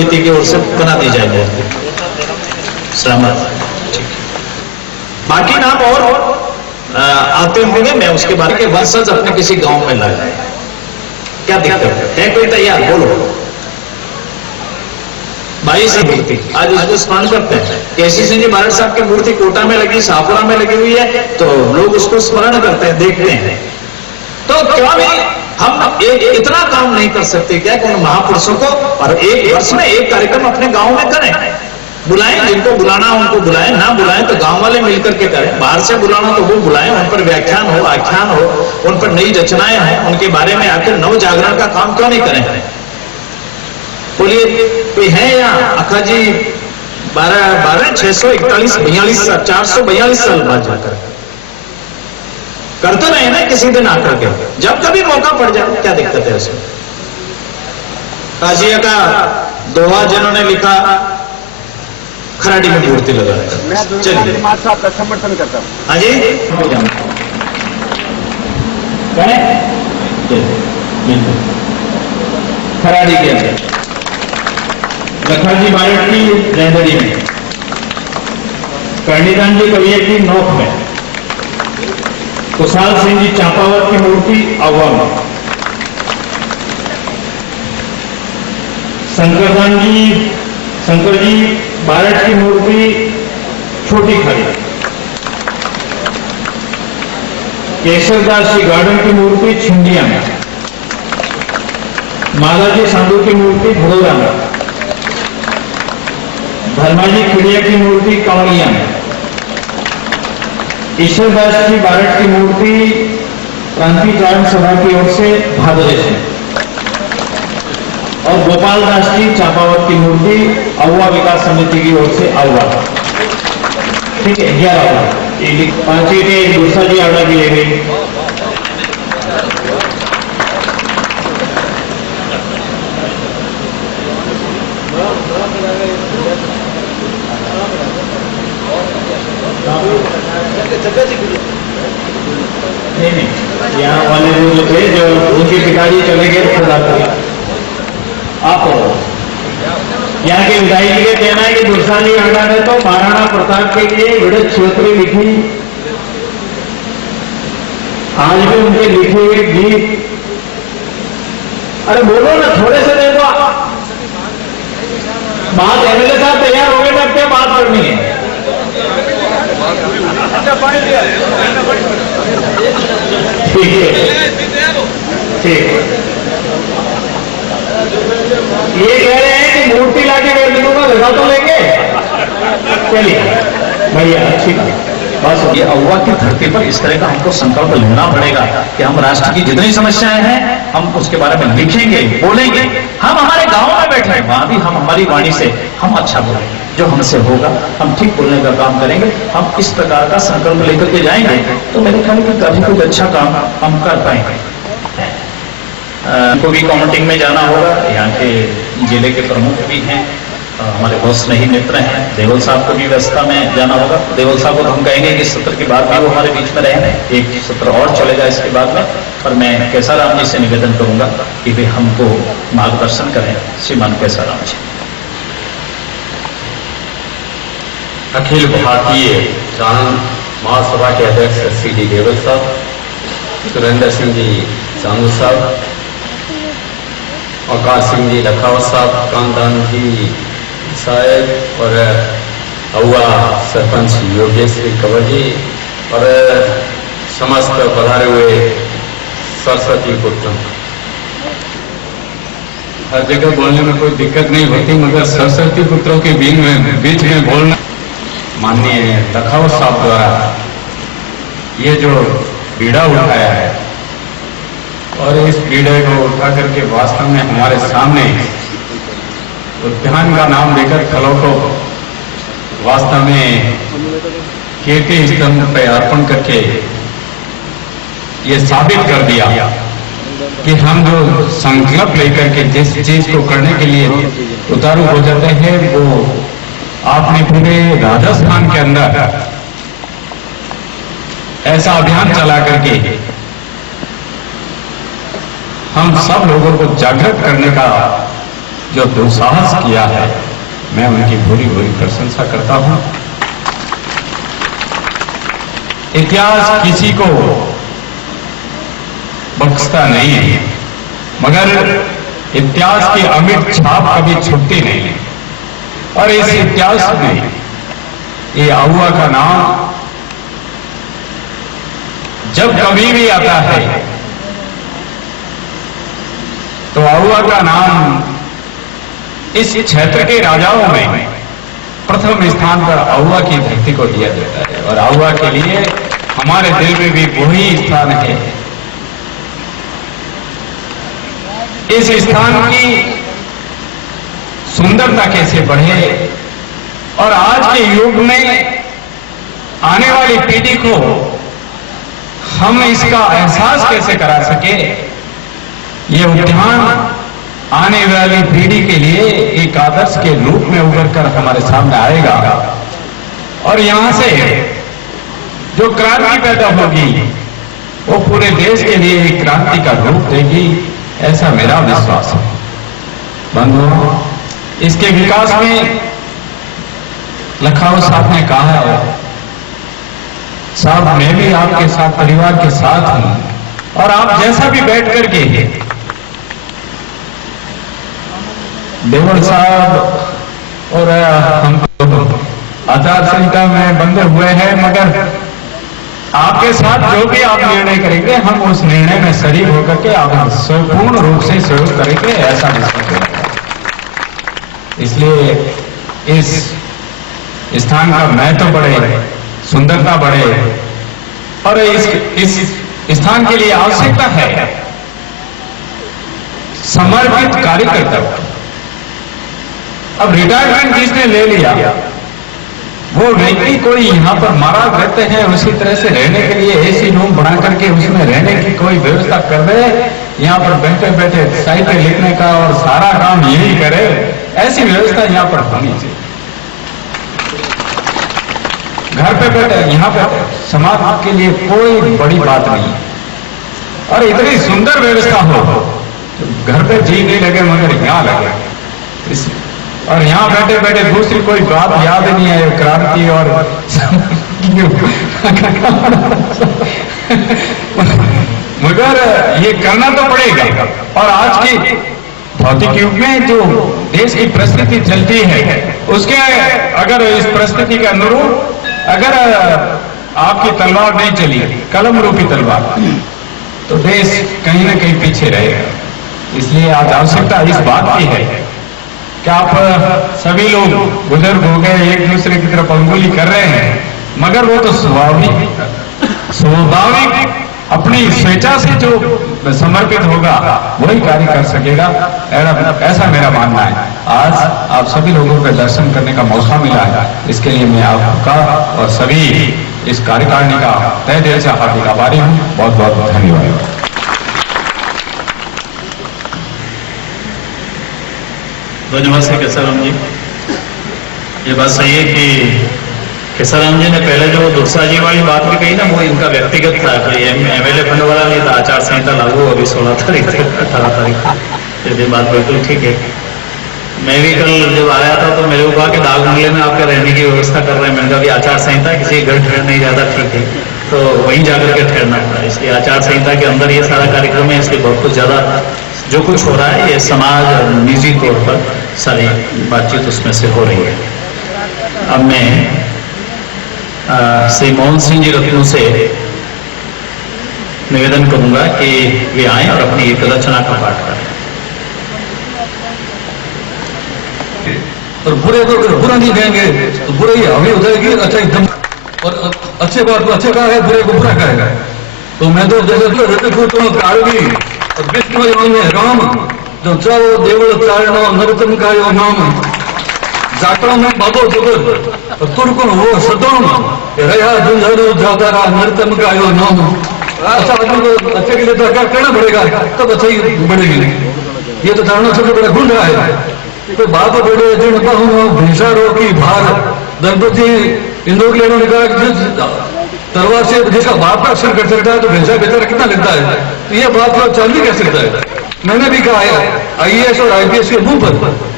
समिति की ओर से बना दी जाए मूर्ति। सहमत? बाकी नाम और आते होंगे, मैं उसके बारे में वंशज अपने किसी गांव में लगाए, क्या दिक्कत है? कोई तैयार? बोलो। 22 मूर्ति आज उसको स्मरण करते हैं। केसी सिंह जी बारट साहब की मूर्ति कोटा में लगी, शाहपुरा में लगी हुई है, तो लोग उसको स्मरण करते हैं, देखते हैं। तो क्यों नहीं हम इतना काम नहीं कर सकते क्या कि उन महापुरुषों को और एक वर्ष में एक कार्यक्रम अपने गांव में करें? बुलाएं, जिनको बुलाना उनको बुलाएं, ना बुलाएं तो गांव वाले मिलकर के करें। बाहर से बुलाना तो वो बुलाएं, उन पर व्याख्यान हो, आख्यान हो, उन पर नई रचनाएं हो, उनके बारे में आकर नव जागरण का काम क्यों नहीं करें? बोलिए, कोई है यहाँ? अखा जी 12 641 42 442 साल बाद जाकर करते रहे ना, किसी दिन आकर के, जब कभी मौका पड़ जाए, क्या दिक्कत है उसमें? काजिया का दोहा जिन्होंने लिखा, खराड़ी में मूर्ति लगा। चलिए, साहब का समर्थन करता हूँ। हाँ जी, खराड़ी के अंदर लखाजी बारट की रेहदरी में, कर्णिदान जी कविया की नोक में, कुशाल सिंह जी चांपावत की मूर्ति अवा में, शंकर जी बारट की मूर्ति छोटी खड़ी, केशरदास जी गार्डन की मूर्ति छिंडिया में, मालाजी सांधु की मूर्ति भड़ोरा में, धर्माजी खिड़िया की मूर्ति कांवड़िया में, ईश्वरदास जी बारट की मूर्ति क्रांतिकारण सभा की ओर से भादरेश में, और गोपाल दास जी चांपावत की मूर्ति अहुआ विकास समिति की ओर से अहुआ। ठीक है, 11 5 ईटें दूसरा जी आड़ा की ले गई। नहीं, यहाँ वाले जो थे, जो उनके पिताजी चले गए खुदा कर आप यहाँ के विधायक जी का कहना है कि दुर्सानी आड़ा ने तो महाराणा प्रताप के लिए विड़त क्षेत्र लिखी। आज भी उनके लिखे हुए गीत, अरे बोलो ना, थोड़े से देखो। बात एमएलए साहब तैयार हो गए, अब क्या बात करनी है? ठीक है, ठीक। ये कह रहे हैं कि मूर्ति लाके बेटू का लगा तो लेंगे। चलिए भैया, अच्छी बस ये अहुआ की धरती पर इस तरह का हमको संकल्प लेना पड़ेगा कि हम राष्ट्र की जितनी समस्याएं हैं हम उसके बारे में लिखेंगे, बोलेंगे। हम हमारे गांव में बैठे हैं, वहां भी हम हमारी वाणी से हम अच्छा बोलेंगे, जो हमसे होगा हम ठीक बोलने का काम करेंगे। हम इस प्रकार का संकल्प लेकर के जाएंगे तो मेरे ख्याल में कभी कुछ अच्छा काम हम कर पाएंगे। को भी काउंटिंग में जाना होगा, यहाँ के जिले के प्रमुख भी हैं, हमारे बहुत स्नेही मित्र हैं। देवल साहब को भी व्यवस्था में जाना होगा। देवल साहब को हम कहेंगे कि सत्र के बाद भी वो हमारे बीच में रहे, एक सत्र और चलेगा इसके बाद में। पर मैं केसाराम जी से निवेदन करूंगा कि वे हमको मार्गदर्शन करें। श्रीमान केसाराम जी। अखिल भारतीय चांद महासभा के अध्यक्ष श्री डी देवल साहब, सुरेंद्र सिंह जी चांदू साहब, अवकाश सिंह जी लखावत साहब, कांतान जी साहेब और अहुआ सरपंच योगेश्वरी कंवर जी और समस्त पधारे हुए सरस्वती पुत्र। हर जगह बोलने में कोई दिक्कत नहीं होती, मगर सरस्वती पुत्रों के बीच में बोलना। माननीय लखावत साहब द्वारा ये जो बीड़ा उठाया है और इस बीड़े को उठा करके वास्तव में हमारे सामने उद्यान का नाम लेकर फलों को वास्तव में कीर्ति स्तंभ पर अर्पण करके ये साबित कर दिया कि हम जो संकल्प लेकर के जिस चीज को करने के लिए उतारू हो जाते हैं, वो आपने पूरे राजस्थान के अंदर ऐसा अभियान चला करके हम सब लोगों को जागृत करने का जो दुस्साहस किया है, मैं उनकी भूरी भूरी प्रशंसा करता हूं। इतिहास किसी को बख्शता नहीं है, मगर इतिहास की अमिट छाप कभी छूटती नहीं। और इस इतिहास में ये आहुआ का नाम जब कभी भी आता है तो आहुआ का नाम इस क्षेत्र के राजाओं में प्रथम स्थान पर आहुआ की धरती को दिया जाता है। और आहुआ के लिए हमारे दिल में भी वही स्थान है। इस स्थान की सुंदरता कैसे बढ़े और आज के युग में आने वाली पीढ़ी को हम इसका एहसास कैसे करा सके, ये उद्यान आने वाली पीढ़ी के लिए एक आदर्श के रूप में उभर कर हमारे सामने आएगा। और यहां से जो क्रांति पैदा होगी वो पूरे देश के लिए एक क्रांति का रूप देगी, ऐसा मेरा विश्वास है। बंधुओं, इसके विकास में लखनऊ साहब ने कहा है, साहब मैं भी आपके साथ परिवार के साथ हूं और आप जैसा भी बैठ करके देवल साहब और हम आचार संहिता में बंधे हुए हैं, मगर आपके साथ जो भी आप निर्णय करेंगे हम उस निर्णय में शरीक होकर के आप पूर्ण रूप से सहयोग करेंगे, ऐसा विश्वास है। इसलिए इस स्थान का महत्व बढ़े, सुंदरता बढ़े और इस स्थान के लिए आवश्यकता है समर्पित कार्यकर्ता। अब रिटायरमेंट जिसने ले लिया वो व्यक्ति कोई यहाँ पर मारा रहते हैं, उसी तरह से रहने के लिए एसी रूम बना करके उसमें रहने की कोई व्यवस्था कर दे, यहाँ पर बैठे बैठे साहित्य लिखने का और सारा काम यही करे, ऐसी व्यवस्था यहाँ पर होनी चाहिए। घर पे बैठे यहाँ पे समाज के लिए कोई बड़ी बात नहीं है और इतनी सुंदर व्यवस्था हो, घर पे जी नहीं लगे मगर यहाँ लगे। और यहाँ बैठे बैठे दूसरी कोई बात याद नहीं है, क्रांति और मगर ये करना तो पड़ेगा। और आज की भौतिक युग में जो देश की परिस्थिति चलती है उसके अगर इस परिस्थिति के अनुरूप अगर आपकी तलवार नहीं चली, कलम रूपी तलवार, तो देश कहीं ना कहीं पीछे रहेगा। इसलिए आज आवश्यकता इस बात की है कि आप सभी लोग बुजुर्ग हो गए, एक दूसरे की तरफ अंगुली कर रहे हैं, मगर वो तो स्वाभाविक अपनी स्वेच्छा से जो समर्पित होगा वही कार्य कर सकेगा, ऐसा मेरा मानना है। आज आप सभी लोगों के दर्शन करने का मौका मिला है, इसके लिए मैं आपका और सभी इस कार्यकारिणी का तहे दिल से हार्दिक आभारी हूँ। बहुत बहुत धन्यवाद। धन्यवाद से केसराम जी। ये बात सही है कि केसराम जी ने पहले जो दुर्सा जी वाली बात भी कही ना, वो इनका व्यक्तिगत था, कोई एमएलए फंड वाला नहीं था। आचार संहिता लागू अभी 16 तारीख से 18 तारीख को, ये बात बिल्कुल ठीक है। मैं भी कल जब आया था तो मेरे को कहा कि दाग बंगले में आपके रहने की व्यवस्था कर रहे हैं। मैंने कहा कि आचार संहिता किसी घर ठहरने ज्यादा ठीक है, तो वहीं जाकर के ठहरना पड़ा। इसलिए आचार संहिता के अंदर ये सारा कार्यक्रम है, इसलिए बहुत कुछ ज्यादा जो कुछ हो रहा है ये समाज और निजी तौर पर सारी बातचीत उसमें से हो रही है। अब मैं श्री मोहन सिंह जी रत्नू से निवेदन करूंगा कि वे आए और अपनी एक रचना का पाठ करें। और बुरे को अगर बुरा नहीं कहेंगे तो बुरे ही हमें हो जाएगी, अच्छा एकदम। और अच्छे बात को अच्छे कहा है, बुरे को बुरा कहेगा। तो मैं तो जैसे काली और विष्णु में राम जो चाहो देवल चारणो नरतम का यो नाम जाटो में बाबो जुगत और तुर्को हो सदोम रहा झुंझारू जादारा नरतम का यो नाम। ऐसा आदमी को अच्छे के लिए तो क्या करना पड़ेगा, तब अच्छाई बढ़ेगी। ये तो धारणा सबसे बड़ा गुण रहा है। तो बाप बड़े जिन बहु भीषारो की भार दंपति इन लोग ने कहा तलवार से जिसका बाप का अक्षर कर सकता है तो भैंसा बेचारा कितना लगता है। तो ये बात को चल नहीं कह सकता है। मैंने भी कहा है आईएएस और आईपीएस के मुंह पर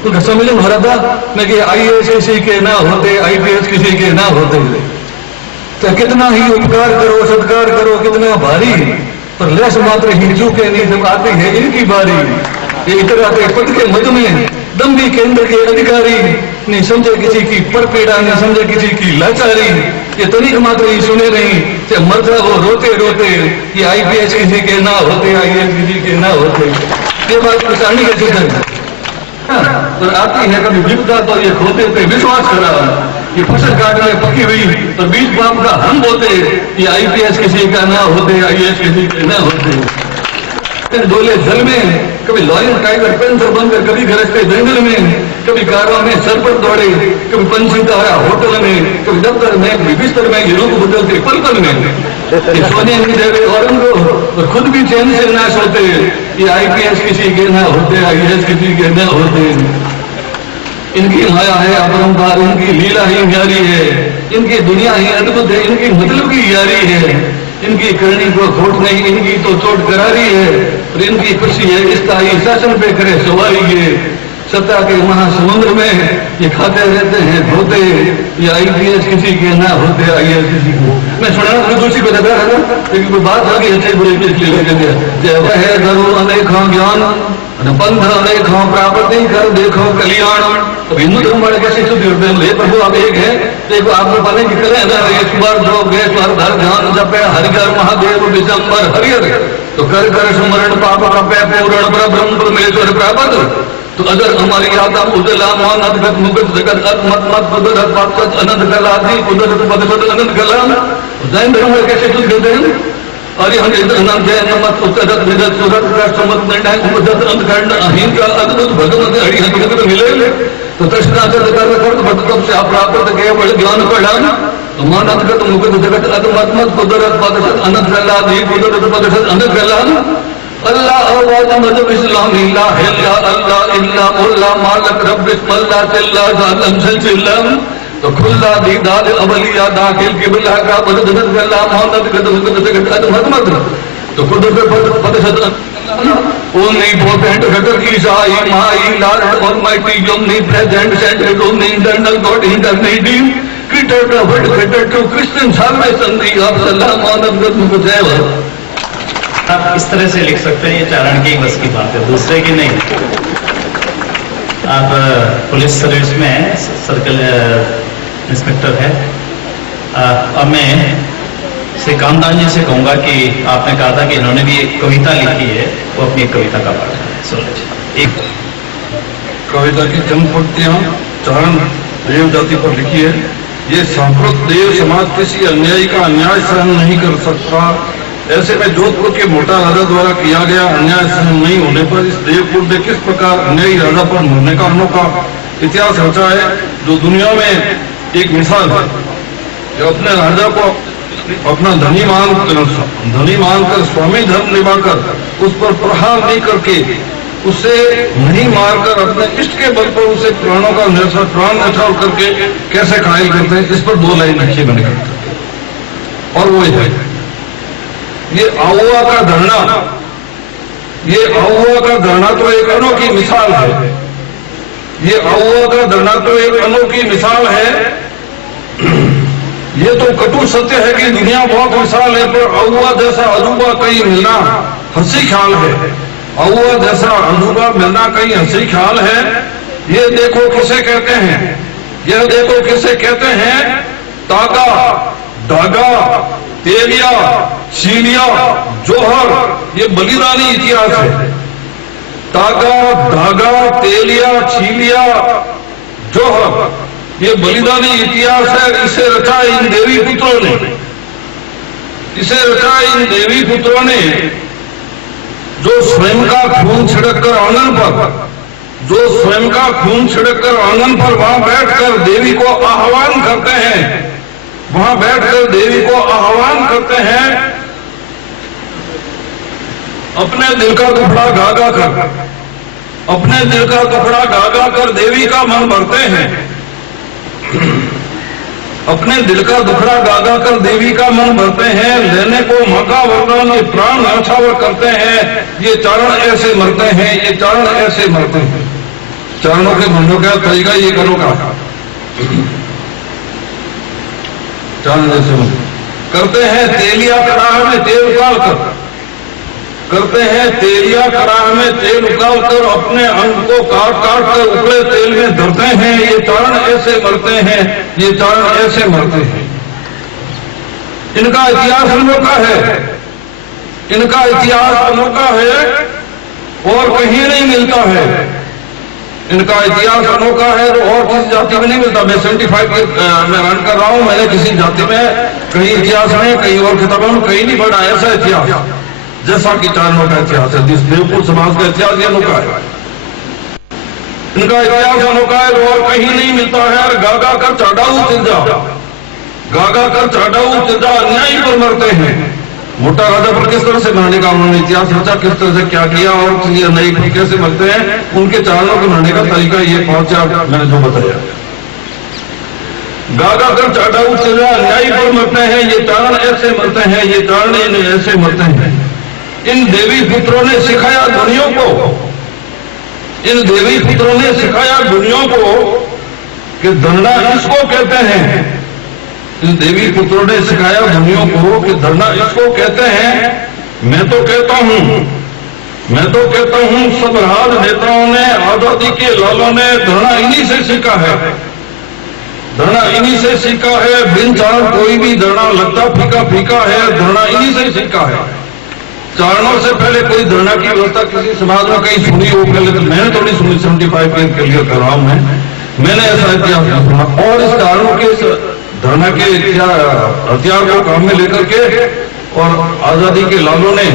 उनका सम्मेलन हो रहा था, मैं कि आईएएस किसी के ना होते, आईपीएस किसी के ना होते, तो कितना ही उपकार करो, सत्कार करो, कितना भारी, पर लेस मात्र ही चूके नहीं, जब आती है इनकी बारी। ये इतराते पद के मध में दम्भी केंद्र के अधिकारी नहीं समझे किसी की परपीड़ा, नहीं समझे किसी की लाचारी, ये तनिक मात्र ही सुने नहीं कि मरता वो रोते रोते ये आईपीएस किसी के ना होते, आईएएस किसी के ना होते। ये बात परेशानी का चित्र पर आती है कभी विपदा तो ये खोते पे विश्वास करा, ये फसल काटने पकी हुई पर बीज बाप का हम बोलते, ये आईपीएस किसी का ना होते, आईएएस किसी के ना होते। डोले जल में कभी लॉयन टाइगर पेंसर बनकर, कभी गरजते जंगल में, कभी कारों में सर पर दौड़े, कभी पंछी तारा होटल में, कभी दफ्तर में, कभी बिस्तर में, ये रूप बदलते पल पल में, ये सोने नहीं देवे और उनको खुद भी चैन से ना सोते, ये आईपीएस किसी के ना होते, आईएएस किसी के ना होते। इनकी माया है अपरंपार, इनकी लीला ही न्यारी है, इनकी दुनिया ही अद्भुत है, इनकी मतलब की यारी है, इनकी करनी को खोट नहीं, इनकी तो चोट करारी है, और इनकी खुशी है स्थायी शासन पे करे सवारी। ये सत्ता के महासमुद्र में ये खाते रहते हैं धोते, ये आईपीएस किसी के ना होते, आईएएस किसी को। मैं सुना दूसरी को लगा था लेकिन कोई बात आ गई अच्छे बुरे के लिए लगे जय वह धरो अनेकों ज्ञान पंथ अनेकों प्राप्ति कर देखो कल्याण। तो हिंदू धर्म वाले कैसे शुद्ध करते हैं, हे प्रभु आप एक है, देखो आपको पता है कि कल स्वर जो स्वर धर ध्यान जपे हरिहर महादेव विशंबर हरिहर, तो कर कर सुमरण पाप कपे पूर्ण ब्रह्म परमेश्वर प्राप्त। तो अगर हमारी याद उदला मान अदगत मुगत जगत मत मत कुदरत पापत अनंत कला थी कुदरत पदपद अनंत कला। जैन धर्म में कैसे शुद्ध करते हैं, अरे हम अनंत जैन मत उत्तरत विदत सुरत का समत निर्णय उपदत अंतखंड अहीन का अद्भुत भगवत हरिहर मिले। तो तृष्णा कर तब से अप्राप्त केवल ज्ञान प्रधान, तो मान अदगत मुगत जगत अदमत मत कुदरत पदसत अनंत कला थी कुदरत पदसत अनंत कला। अल्लाह आवाज मजहब इस्लाम इल्लाह अल्लाह इल्ला मुल्ला मालक रब बिस्मिल्लाह चिल्ला जालम चिल्लम। तो खुल्ला दीदाद अवलिया दाखिल किबला का बददत गल्ला मोहम्मद कदम जगत मत तो कुदरत पदसत only potent God Isai my Lord Almighty omnipresent central omni-internal God interneting creator the world creator to Christian salvation the of salam on the आप इस तरह से लिख सकते हैं, ये चारण की बस की बात है, दूसरे की नहीं। आप पुलिस सर्विस में सर्कल इंस्पेक्टर है। अब मैं श्री कामदान जी से कहूंगा कि आपने कहा था कि इन्होंने भी एक कविता लिखी है, वो अपनी एक कविता का पाठ है। सुनिए, एक कविता की चंद पंक्तियां चारण देव जाति पर लिखी है। ये सांप्रत देव समाज किसी अन्यायी का अन्याय सहन नहीं कर सकता। ऐसे में जोधपुर के मोटा राजा द्वारा किया गया अन्याय सहन नहीं होने पर इस देवपुर ने किस प्रकार अन्यायी राजा पर मरने का अनोखा इतिहास रचा है, जो दुनिया में एक मिसाल है। जो अपने राजा को अपना धनी मानकर स्वामी धर्म निभाकर उस पर प्रहार नहीं करके, उसे नहीं मारकर अपने इष्ट के बल पर उसे प्राणों का प्राण न्यौछावर करके कैसे घायल करते हैं, इस पर दो लाइन लिखी मैंने करते। और वो है ये आहुआ का धरना, ये आहुआ का धरना तो एक अनोखी मिसाल है। ये आहुआ का धरना तो एक अनोखी मिसाल है। ये तो कटु सत्य है कि दुनिया बहुत विशाल है, पर आहुआ जैसा अजूबा कहीं मिलना हंसी ख्याल है। आहुआ जैसा अजूबा मिलना कहीं हंसी ख्याल है। ये देखो किसे कहते हैं, यह देखो किसे कहते हैं, तागा धागा तेलिया छीलिया जोहर, ये बलिदानी इतिहास है। तागा धागा तेलिया छीलिया जोहर, ये बलिदानी इतिहास है। इसे रचा इन देवी पुत्रों ने, इसे रचा इन देवी पुत्रों ने, जो स्वयं का खून छिड़ककर आंगन पर, जो स्वयं का खून छिड़ककर आंगन पर वहां बैठकर देवी को आह्वान करते हैं, वहां बैठकर देवी को आह्वान करते हैं। अपने दिल का दुखड़ा गागा कर, अपने दिल का दुखड़ा गागा कर देवी का मन भरते हैं। अपने दिल का दुखड़ा गागा कर देवी का मन भरते हैं, लेने को मौका वरदान ये प्राण न्यौछावर करते हैं, ये चारण ऐसे मरते हैं, ये चारण ऐसे मरते हैं। चरणों के मनो का तरीका ये करो का चारण ऐसे करते हैं। तेलिया कड़ाह में तेल उतार कर करते हैं, तेलिया कड़ाह में तेल उतार कर अपने अंग को काट काट कर उबले तेल में धरते हैं, ये चारण ऐसे मरते हैं, ये चारण ऐसे मरते हैं। इनका इतिहास अनोखा है, इनका इतिहास अनोखा है और कहीं नहीं मिलता है। इनका इतिहास अनोखा है और किसी जाति में नहीं मिलता। मैं 75 में रन कर रहा हूं, मैंने किसी जाति में कहीं इतिहास में कहीं और किताबों में कहीं नहीं पढ़ा ऐसा इतिहास जैसा कि चारणों का इतिहास है। जिस देवपुर समाज का इतिहास ये अनोखा है, इनका इतिहास अनोखा है और कहीं नहीं मिलता है। गागा कर चढ़ाऊ तिरजा, गागा कर चढ़ाऊ तिरजा अन्यायी पर मरते हैं। मोटा राजा पर किस तरह से मरने का उन्होंने इतिहास रचा, किस तरह से क्या किया और ये अन्यायी पर कैसे मरते हैं, उनके चारणों के मरने का तरीका ये पहुंचा मैंने जो बताया। गागा कर चढ़ाऊ तिरजा अन्यायी पर मरते हैं, ये चारण ऐसे मरते हैं, ये चारण ऐसे मरते हैं। इन देवी पुत्रों ने सिखाया दुनिया को, इन देवी पुत्रों ने सिखाया दुनिया को कि धरना इसको कहते हैं। इन देवी पुत्रों ने सिखाया दुनिया को कि धरना इसको कहते हैं। मैं तो कहता हूं सब राज नेताओं ने, आजादी के लालों ने धरना इन्हीं से सीखा है, धरना इन्हीं से सीखा है। बिन चारण कोई भी धरना लगता फीका फीका है, धरना इन्हीं से सीखा है। चारणों से पहले कोई धरना की व्यवस्था किसी समाज में कहीं सुनी हो, पहले तो मैंने तो नहीं सुनी। 75 ईयर के लिए कर रहा हूं मैंने ऐसा इतिहास नहीं सुना। और इस चारणों के धरना के हथियार को काम में लेकर के और आजादी के लालों ने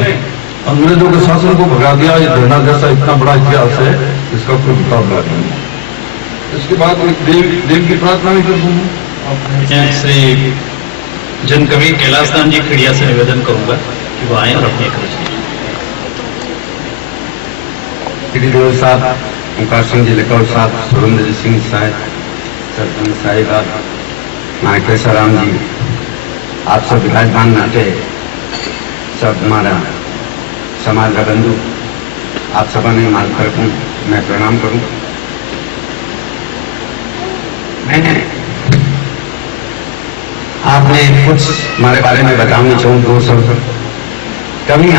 अंग्रेजों के शासन को भगा दिया। ये धरना जैसा इतना बड़ा इतिहास है, इसका कोई मुकाबला नहीं। इसके बाद देव की प्रार्थना भी कर दूंगा। श्री जन कवि कैलाश दान जी खड़िया से निवेदन करूंगा कि वो आए और अपनी एक रचना। श्री साहब, ओंकार सिंह जी लिखौर साहब, सुरेंद्र सिंह साहब, सरपंच साहिबा, माकेश्वर राम जी, आप सब विराजमान नाते, सब हमारा समाज का बंधु, आप सब ने माल कर मैं प्रणाम करूं। मैंने आपने कुछ हमारे बारे में बताना चाहूँ, 2 शब्द कभी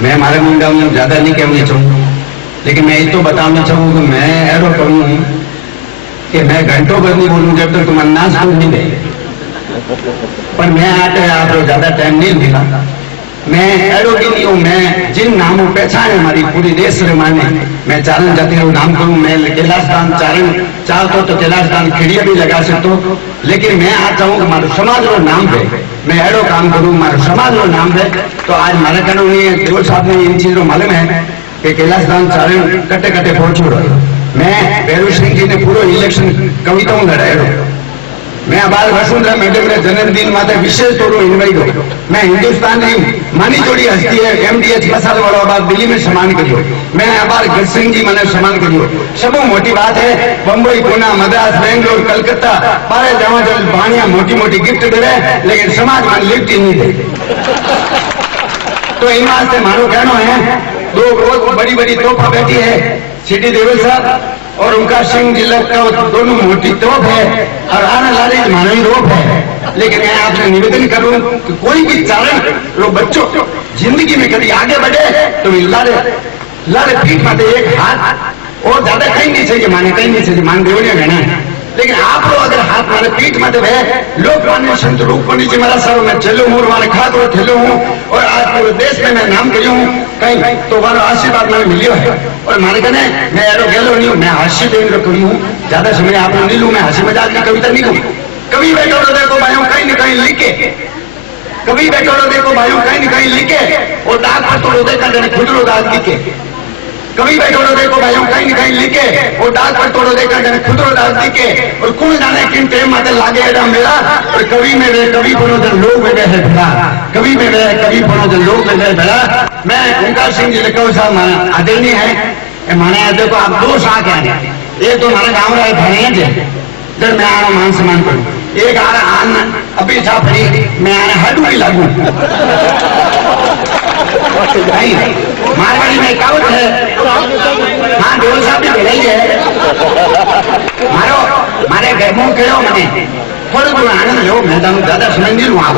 मैं हमारे मुंडा में ज्यादा नहीं कहना चाहूँ, लेकिन मैं ये तो बताना चाहूँ कि मैं ऐसा करूँ कि मैं घंटों भर नहीं बोलूँ जब तक तुम अन्नाज को नहीं दे। पर मैं आते आपको ज्यादा टाइम नहीं मिला। मैं ऐरो की नहीं हूँ, मैं जिन नामों पहचान है हमारी पूरी देश रे माने, मैं चारण जाति को नाम करूँ। मैं कैलाश दान चारण चाहता तो कैलाश दान खिड़िया भी लगा सकता, लेकिन मैं आता हूँ कि हमारे समाज को नाम दे, मैं ऐरो काम करूँ हमारे समाज को नाम दे। तो आज हमारे कहना नहीं है, देवल साहब ने इन चीजों मालूम है कि कैलाश दान चारण कटे कटे पहुंच रहा। मैं भैरू सिंह जी ने पूरा इलेक्शन कविताओं लड़ाया। मैं बाल वसुंधरा मैडम ने जन्मदिन माते विशेष तौर पर इन्वाइट हो। मैं हिंदुस्तान की मानी जोड़ी हस्ती है MDH मसाला वाला बात दिल्ली में सम्मान करियो। मैं बार गढ़ सिंह जी मैंने सम्मान करियो। सब मोटी बात है, बम्बई पुणे मद्रास बेंगलोर कलकत्ता पारे जावा जल बाणिया मोटी मोटी गिफ्ट दे, लेकिन समाज में लिफ्ट ही नहीं दे। तो इन वास्ते मारो कहना है, 2 बहुत बड़ी बड़ी तोहफा बैठी है सिटी देवल साहब और ओंकार सिंह जी का दोनों मोटी तोप है और आने वाले मानवी रोप है। लेकिन मैं आपसे निवेदन करूं कि कोई भी चारण लोग बच्चों जिंदगी में कभी आगे बढ़े तो लारे पीठ माते एक हाथ और ज्यादा कहीं नहीं चाहिए, माने कहीं नहीं चाहिए, मान देवनिया कहना है। लेकिन आप लोग अगर हाथ मारे पीठ माते भय लोग मान्य संत रूप पंडित जी महाराज साहब मैं चलो हूँ, मारे खाद और ठेलो हूँ और आज पूरे देश में मैं नाम करी हूँ कहीं तो वाला आशीर्वाद मैंने मिलियो है। और माने कहने मैं एरो गेलो नहीं हूँ, मैं हास्य देवेंद्र कवि हूँ, ज्यादा समय आपने नहीं लू, मैं हंसी मजाक की कविता नहीं कहूँ। कभी बैठो तो देखो भाइयों कहीं न कहीं लिखे, कभी बैठो तो देखो भाइयों कहीं न कहीं लिखे और दाग पर तो रोदे का खुदरो दाग लिखे। कभी बैठो तो देखो भाइयों कहीं न कहीं लिखे और दाग पर तोड़ो देखा जाने खुदरो दाग दिखे और कौन जाने किन टेम माते लागे एडा मेरा। और कवि में वे कवि पनो जन लोग में है भला, कवि में वे कवि पनो जन लोग में है भला। मैं ओंकार सिंह जी लिखो साहब माना आदरणीय है, माने देखो आप 2 साथ हैं, एक तो हमारे गाँव रहे भैंस जब मैं आना मान सम्मान करूं एक आन अभी था फरी मैं आने हटू भी लागू नहीं मारवाड़ी में कहावत है हाँ ढोल साहब भी भेड़ा ही है मारे घर मुंह कहो मैंने थोड़े दूर आनंद लो मैं तुम ज्यादा समझ नहीं लू आप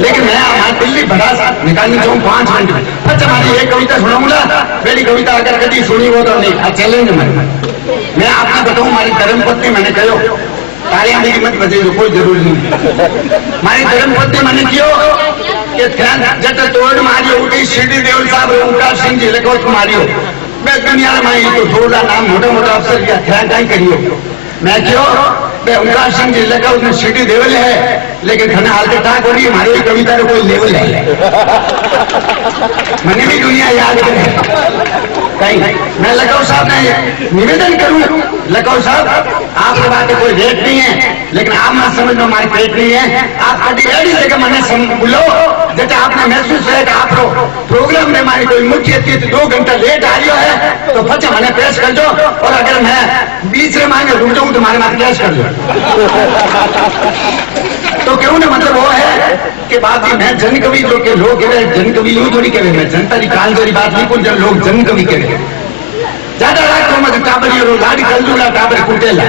लेकिन मैं हमारे दिल्ली भड़ा निकालनी चाहूँ 5 मिनट में अच्छा हमारी एक कविता सुनाऊंगा मेरी कविता अगर कभी सुनी हो तो नहीं चलेंगे मैं आपने बताऊं हमारी धर्मपत्नी मैंने कहो तालियां मेरी मत बजे कोई जरूरी नहीं हमारी धर्मपत्नी मैंने क्यों कि जट तोड़ मारियो उठी शिरडी देवल साहब ओंकार सिंह जी लिखो मारियो मैं दुनिया में तो थोड़ा नाम मोटा मोटा अफसर किया ध्यान कहीं करियो मैं क्यों मैं ओंकार सिंह जी लिखा उसमें शिरडी देवल है लेकिन खाना हालते टाक हो रही है हमारी कविता का कोई लेवल है मैंने भी दुनिया याद करे कहीं मैं लखनऊ साहब ने निवेदन करूं लखनऊ साहब आपके बात कोई रेट नहीं है लेकिन आप मत समझ लो हमारी पेट नहीं है आप कभी एडी जगह मैंने बोलो जैसे आपने महसूस है कि आप प्रोग्राम में हमारी कोई मुख्य अतिथि 2 घंटा लेट आ रही है तो फच मैंने पेश कर दो और अगर मैं बीच में मांगे रुक जाऊं तो हमारे माथ कैश कर दो तो क्यों ना मतलब वो है कि बात ही मैं जन कवि जो के लोग कह रहे जन कवि यूं थोड़ी कह रहे मैं जनता की काल वाली बात नहीं कुछ लोग जन कवि कह रहे ज्यादा रात मत टाबरी और लाड़ी कर दूंगा टाबर कुटेला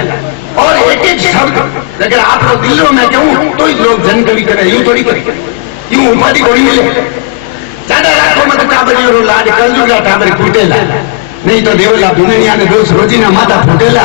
और एक एक शब्द अगर आप लोग दिल्ली में कहूं तो ही लोग जन कवि करे यूं थोड़ी करे यूं उपाधि थोड़ी मिले ज्यादा रात मत टाबरी और लाड़ी कर दूंगा टाबर कुटेला नहीं तो देवला दुनिया ने दोस्त रोजी ना माता फुटेला